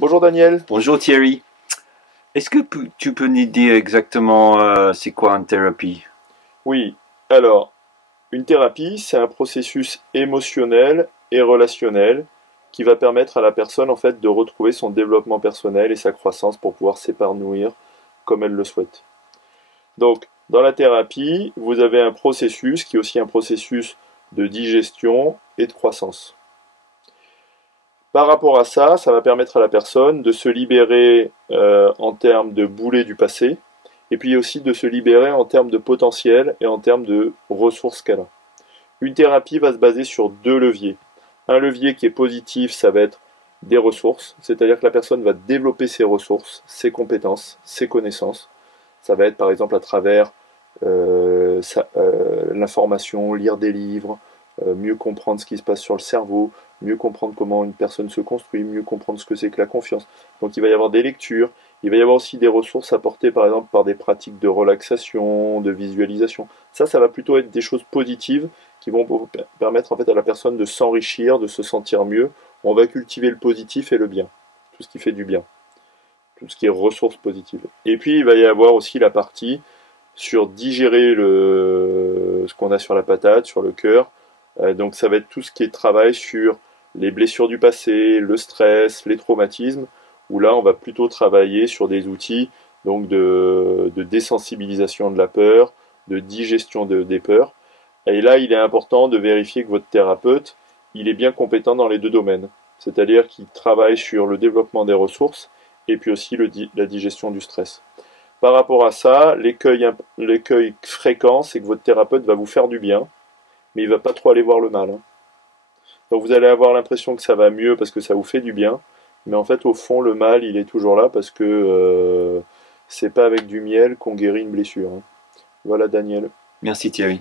Bonjour Daniel. Bonjour Thierry. Est-ce que tu peux nous dire exactement c'est quoi une thérapie? Oui, alors, une thérapie, c'est un processus émotionnel et relationnel qui va permettre à la personne en fait de retrouver son développement personnel et sa croissance pour pouvoir s'épanouir comme elle le souhaite. Donc, dans la thérapie, vous avez un processus qui est aussi un processus de digestion et de croissance. Par rapport à ça, ça va permettre à la personne de se libérer en termes de boulets du passé, et puis aussi de se libérer en termes de potentiel et en termes de ressources qu'elle a. Une thérapie va se baser sur deux leviers. Un levier qui est positif, ça va être des ressources, c'est-à-dire que la personne va développer ses ressources, ses compétences, ses connaissances. Ça va être par exemple à travers l'information, lire des livres, mieux comprendre ce qui se passe sur le cerveau, mieux comprendre comment une personne se construit, mieux comprendre ce que c'est que la confiance. Donc il va y avoir des lectures, il va y avoir aussi des ressources apportées par exemple par des pratiques de relaxation, de visualisation. Ça va plutôt être des choses positives qui vont permettre en fait à la personne de s'enrichir, de se sentir mieux. On va cultiver le positif et le bien, tout ce qui fait du bien, tout ce qui est ressources positives. Et puis il va y avoir aussi la partie sur digérer ce qu'on a sur la patate, sur le cœur. Donc ça va être tout ce qui est travail sur les blessures du passé, le stress, les traumatismes, où là on va plutôt travailler sur des outils donc de désensibilisation de la peur, de digestion des peurs. Et là il est important de vérifier que votre thérapeute il est bien compétent dans les deux domaines, c'est-à-dire qu'il travaille sur le développement des ressources et puis aussi la digestion du stress. Par rapport à ça, l'écueil fréquent, c'est que votre thérapeute va vous faire du bien, mais il va pas trop aller voir le mal. Donc vous allez avoir l'impression que ça va mieux parce que ça vous fait du bien, mais en fait au fond le mal il est toujours là parce que c'est pas avec du miel qu'on guérit une blessure. Voilà Daniel. Merci Thierry.